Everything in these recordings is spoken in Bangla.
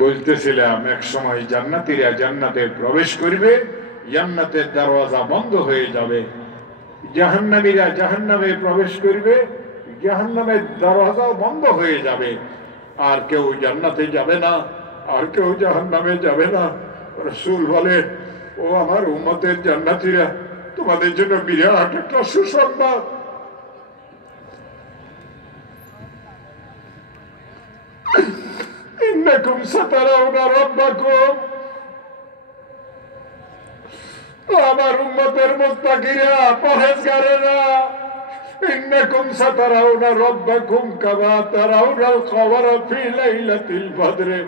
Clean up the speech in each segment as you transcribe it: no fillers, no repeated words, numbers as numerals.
বলতেছিলাম এক সময় জান্নাতীরা জান্নাতে প্রবেশ করবে, জান্নাতের দরওয়াজা বন্ধ হয়ে যাবে। জাহান্নামীরা জাহান্নামে প্রবেশ করবে, জাহান্নামের দরওয়াজাও বন্ধ হয়ে যাবে। আর কেউ জান্নাতে যাবে না, আর কেউ জাহান্নামে যাবে না। রাসূল বলে, ও আমার উম্মতের জান্নাতীরা, তোমাদের জন্য বিরাট একটা সুসংবাদ। ইন্নাকুম সাতারাউনা রাব্বাকুম, আমার উম্মতের মুত্তাকিরা, পরহেজগারেরা, ইন্নাকুম সাতারাউনা রাব্বাকুম কামা তারাউনাল কমারা ফি লাইলাতিল বদরে।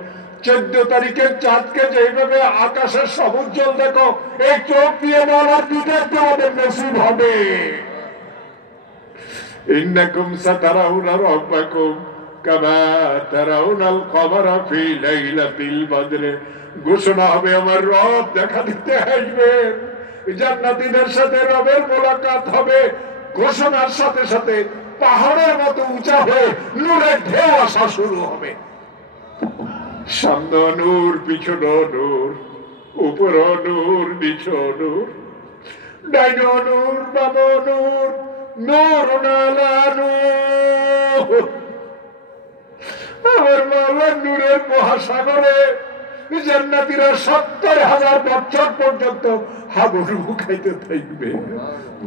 14 তারিখের চাঁদকে যেভাবে আকাশের সমুজ্জ্বল দেখো, এই চোখ দিয়ে বলার দিতে তোমাদের নসিব হবে। ইন্নাকুম সাতারাউনা রাব্বাকুম কামা তারাউনাল কমারা ফি লাইলাতিল বদরে। ঘোষণা হবে, আমার রব দেখা দিতে আসবে, জান্নাতীদের সাথে রবের মোলাকাত হবে। ঘোষণার সাথে সাথে পাহাড়ের মতো উঁচা হয়ে নূরের ঢেউ আসা শুরু হবে। সামনে নূর, পিছনে নূর, উপর নূর, নিচে নূর, ডাইন নূর, বাম নূর, নূর নালা নূর। আমার মাওলা নূরের মহাসাগরে জান্নাতীরা 70,000 বছর পর্যন্ত হাবুডুবু খাইতে থাকবে।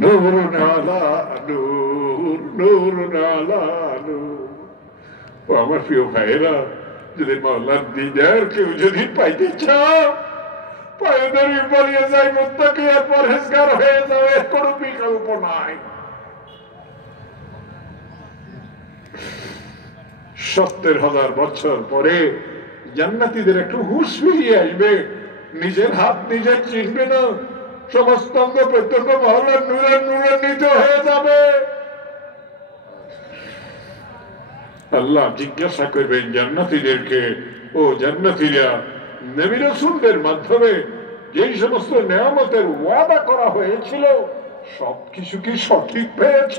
নূর নালা নূর, নূর নালা নূর। ও আমার প্রিয় ভাইয়েরা, যদি মাওলার দিদার কেউ যদি পাইতে চাও, পায়দারি পরিয়ে যায়, মুত্তাকি আর পরহেজগার হয়ে যাও, এর কোনো বিকল্প নাই। 70,000 বছর পরে জান্নাতীদের একটু হুঁশ ফিরিয়ে আসবে, নিজের হাত নিজে চিনবে না, সমস্ত অঙ্গ প্রত্যঙ্গ মাওলার নূরের নূরান্বিত হয়ে যাবে। আল্লাহ জিজ্ঞাসা করবেন জান্নাতীদেরকে, ও জান্নাতীরা, নবী রাসূলদের মাধ্যমে যেই সমস্ত নেয়ামতের ওয়াদা করা হয়েছিল সবকিছু কি সঠিক পেয়েছ?